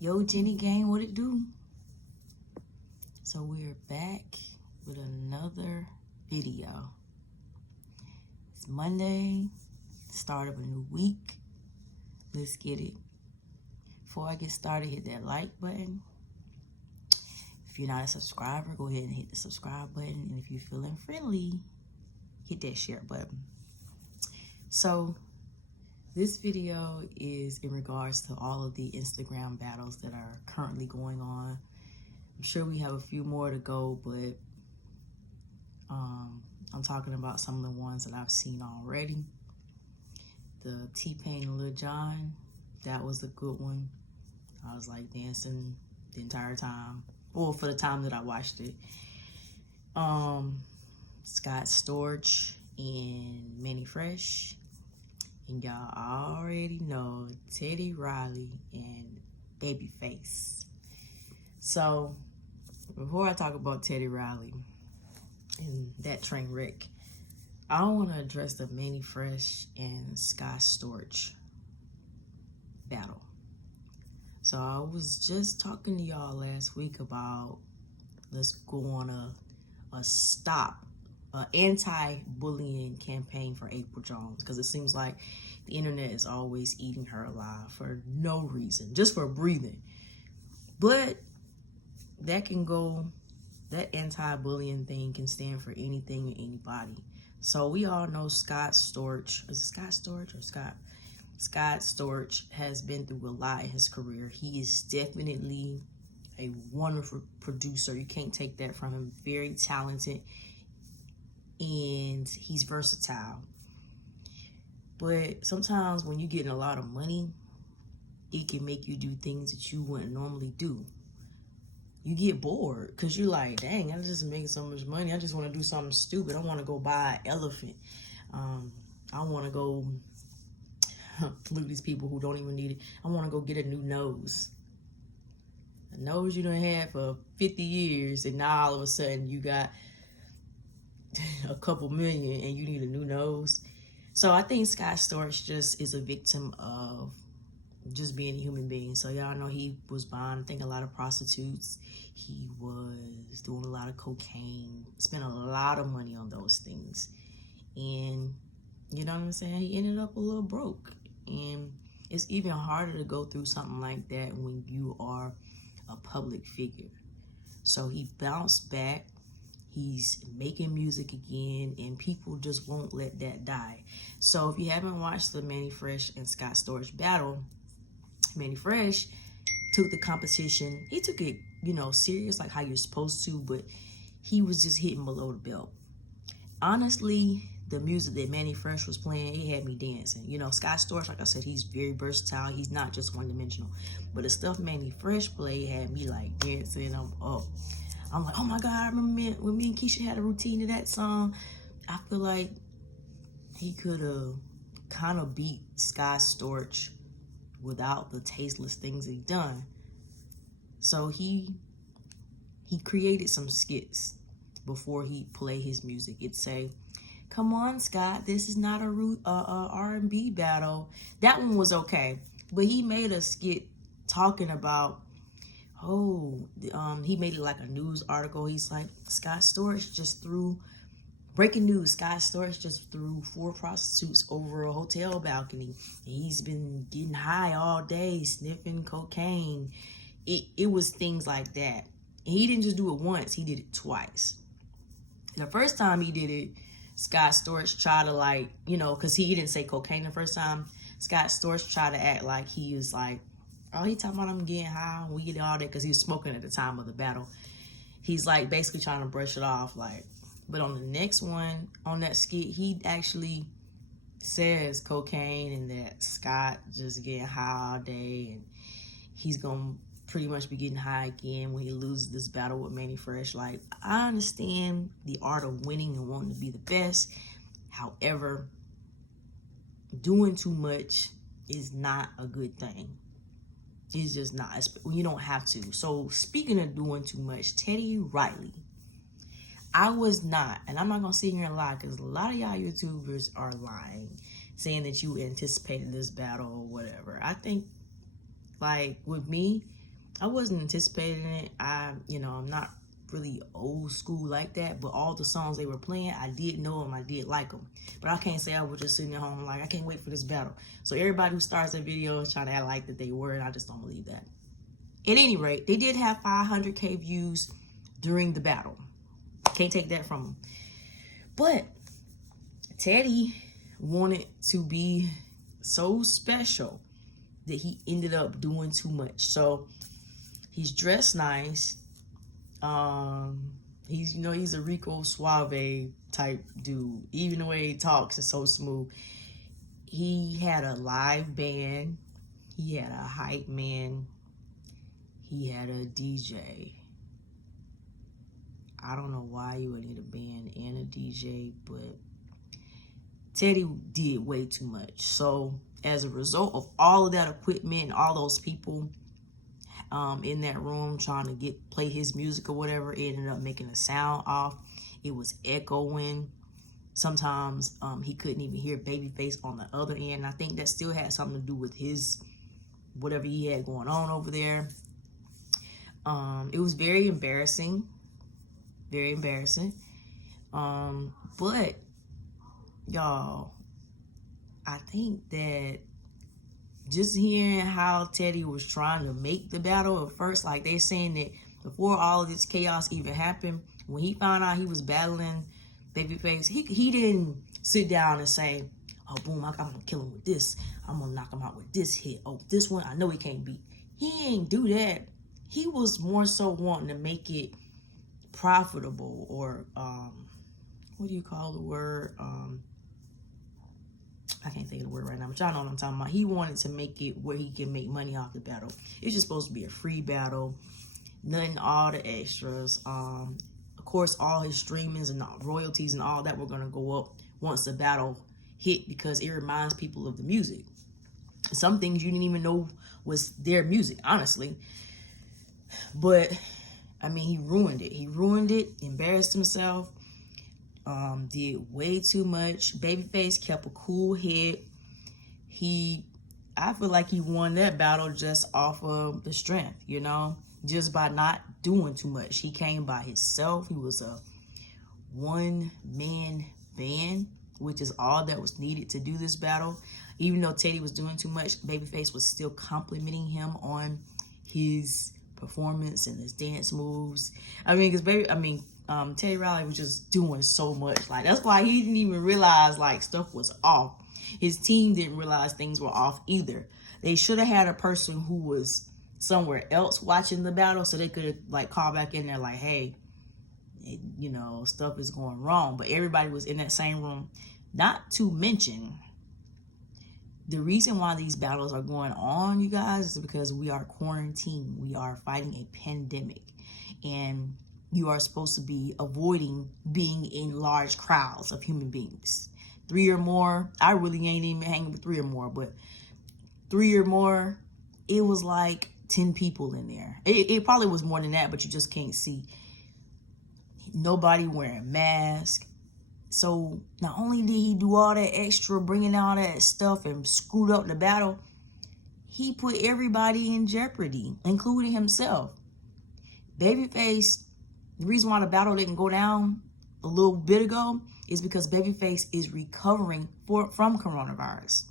Yo, Jenny gang, what it do? So we're back with another video. It's Monday, start of a new week. Let's get it. Before I get started, hit that like button. If you're not a subscriber, go ahead and hit the subscribe button. And if you're feeling friendly, hit that share button. So this video is in regards to all of the Instagram battles that are currently going on. I'm sure we have a few more to go, but I'm talking about some of the ones that I've seen already. The T-Pain and Lil Jon, that was a good one. I was like dancing the entire time, or for the time that I watched it. Scott Storch and Mannie Fresh. And y'all already know Teddy Riley and Babyface. So before I talk about Teddy Riley and that train wreck, I want to address the Mannie Fresh and Scott Storch battle. So I was just talking to y'all last week about let's go on a stop, an anti-bullying campaign for April Jones, because it seems like the internet is always eating her alive for no reason, just for breathing. But that can go, that anti-bullying thing can stand for anything and anybody. So we all know Scott Storch, is it Scott Storch or Scott? Scott Storch has been through a lot in his career. He is definitely a wonderful producer. You can't take that from him. Very talented, and he's versatile. But sometimes when you're getting a lot of money, it can make you do things that you wouldn't normally do. You get bored because you're like, dang, I just making so much money. I just want to do something stupid. I want to go buy an elephant. I want to go look at these people who don't even need it. I want to go get a new nose. A nose you done had for 50 years, and now all of a sudden you got a couple million and you need a new nose. So I think Scott Storch just is a victim of just being a human being. So y'all know he was buying, I think, a lot of prostitutes. He was doing a lot of cocaine, spent a lot of money on those things. And you know what I'm saying? He ended up a little broke. And it's even harder to go through something like that when you are a public figure. So he bounced back. He's making music again, and people just won't let that die. So if you haven't watched the Mannie Fresh and Scott Storch battle, Mannie Fresh took the competition. He took it, serious, like how you're supposed to, but he was just hitting below the belt. Honestly, the music that Mannie Fresh was playing, it had me dancing. Scott Storch, like I said, he's very versatile. He's not just one-dimensional. But the stuff Mannie Fresh played had me like dancing. I'm like, oh my God, I remember when me and Keisha had a routine to that song. I feel like he could have kind of beat Scott Storch without the tasteless things he done. So he created some skits before he play his music. It'd say, come on, Scott, this is not a R&B battle. That one was okay. But he made a skit talking about, he made it like a news article. He's like, Scott Storch just threw, breaking news, Scott Storch just threw 4 prostitutes over a hotel balcony. And he's been getting high all day, sniffing cocaine. It was things like that. And he didn't just do it once, he did it twice. The first time he did it, Scott Storch tried to because he didn't say cocaine the first time. Scott Storch tried to act like he was like, oh, he talking about I'm getting high and we get all that, because he was smoking at the time of the battle. He's like basically trying to brush it off, but on the next one, on that skit, he actually says cocaine and that Scott just getting high all day and he's gonna pretty much be getting high again when he loses this battle with Mannie Fresh. Like, I understand the art of winning and wanting to be the best. However, doing too much is not a good thing. It's just not. You don't have to. So speaking of doing too much, Teddy Riley. I was not, and I'm not going to sit here and lie, because a lot of y'all YouTubers are lying, saying that you anticipated this battle or whatever. I think, with me, I wasn't anticipating it. I'm not really old school like that, but all the songs they were playing, I did know them, I did like them. But I can't say I was just sitting at home like, I can't wait for this battle. So everybody who starts a video is trying to act like that they were, and I just don't believe that. At any rate, they did have 500K views during the battle. Can't take that from them. But Teddy wanted to be so special that he ended up doing too much. So he's dressed nice. He's a Rico Suave type dude. Even the way he talks is so smooth. He had a live band. He had a hype man. He had a DJ. I don't know why you would need a band and a DJ, but Teddy did way too much. So as a result of all of that equipment and all those people in that room trying to play his music or whatever, it ended up making the sound off. It was echoing. Sometimes he couldn't even hear Babyface on the other end. I think that still had something to do with his whatever he had going on over there. It was very embarrassing. Very embarrassing. But y'all, I think that just hearing how Teddy was trying to make the battle at first, like they're saying that before all of this chaos even happened, when he found out he was battling Babyface, he didn't sit down and say, oh, boom, I'm gonna kill him with this. I'm gonna knock him out with this hit. Oh, this one, I know he can't beat. He ain't do that. He was more so wanting to make it profitable, or what do you call the word? I can't think of the word right now, but y'all know what I'm talking about. He wanted to make it where he can make money off the battle. It's just supposed to be a free battle, nothing, all the extras. Of course, all his streamings and royalties and all that were gonna go up once the battle hit, because it reminds people of the music. Some things you didn't even know was their music, honestly. But I mean, he ruined it. He ruined it, embarrassed himself, did way too much. Babyface kept a cool head. I feel like he won that battle just off of the strength, just by not doing too much. He came by himself. He was a one-man band, which is all that was needed to do this battle. Even though Teddy was doing too much, Babyface was still complimenting him on his performance and his dance moves. I mean, Teddy Riley was just doing so much. Like, that's why he didn't even realize like stuff was off. His team didn't realize things were off either. They should have had a person who was somewhere else watching the battle, so they could have like called back in there like, hey, stuff is going wrong. But everybody was in that same room. Not to mention, the reason why these battles are going on, you guys, is because we are quarantined. We are fighting a pandemic. And you are supposed to be avoiding being in large crowds of human beings. 3 or more, I really ain't even hanging with 3 or more, but 3 or more, it was like 10 people in there. It probably was more than that, but you just can't see. Nobody wearing masks. So not only did he do all that extra, bringing all that stuff and screwed up the battle, he put everybody in jeopardy, including himself. Babyface, the reason why the battle didn't go down a little bit ago is because Babyface is recovering from coronavirus.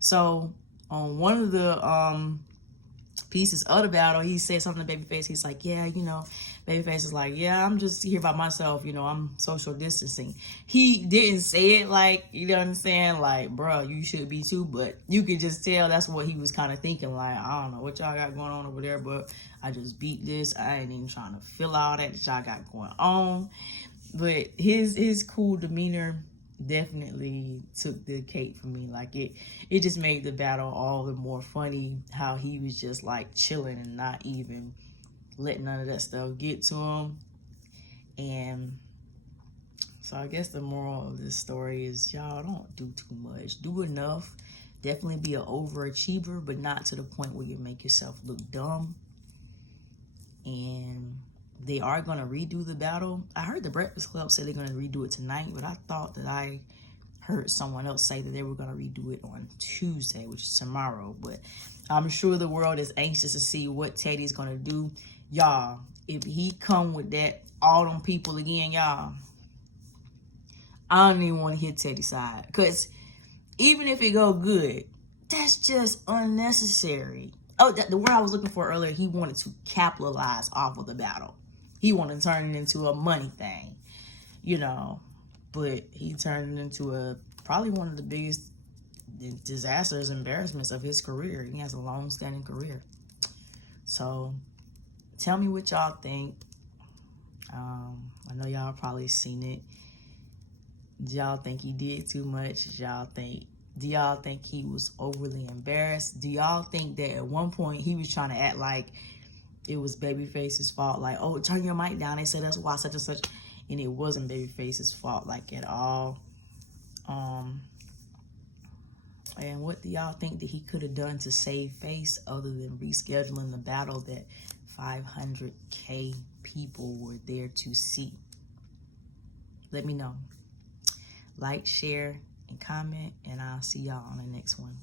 So on one of the pieces of the battle, he said something to Babyface. He's like, yeah, Babyface is like, yeah, I'm just here by myself, I'm social distancing. He didn't say it like, you know what I'm saying? Like, bro, you should be too, but you could just tell that's what he was kind of thinking. Like, I don't know what y'all got going on over there, but I just beat this. I ain't even trying to feel all that y'all got going on. But his cool demeanor definitely took the cake for me. Like, it just made the battle all the more funny how he was just like chilling and not even letting none of that stuff get to him. And so I guess the moral of this story is, y'all, don't do too much. Do enough. Definitely be an overachiever, but not to the point where you make yourself look dumb. And they are going to redo the battle. I heard the Breakfast Club say they're going to redo it tonight, but I thought that I heard someone else say that they were going to redo it on Tuesday, which is tomorrow. But I'm sure the world is anxious to see what Teddy's gonna do. Y'all, if he come with that, all them people again, y'all, I don't even want to hit Teddy's side. Because even if it go good, that's just unnecessary. Oh, the word I was looking for earlier, he wanted to capitalize off of the battle. He wanted to turn it into a money thing, you know. But he turned it into probably one of the biggest disasters, embarrassments of his career. He has a long-standing career. So, tell me what y'all think. I know y'all probably seen it. Do y'all think he did too much? Do y'all think he was overly embarrassed? Do y'all think that at one point he was trying to act like it was Babyface's fault? Like, oh, turn your mic down. They said that's why such and such. And it wasn't Babyface's fault, like, at all. And what do y'all think that he could have done to save face other than rescheduling the battle that 500K people were there to see? Let me know. Like, share, and comment, and I'll see y'all on the next one.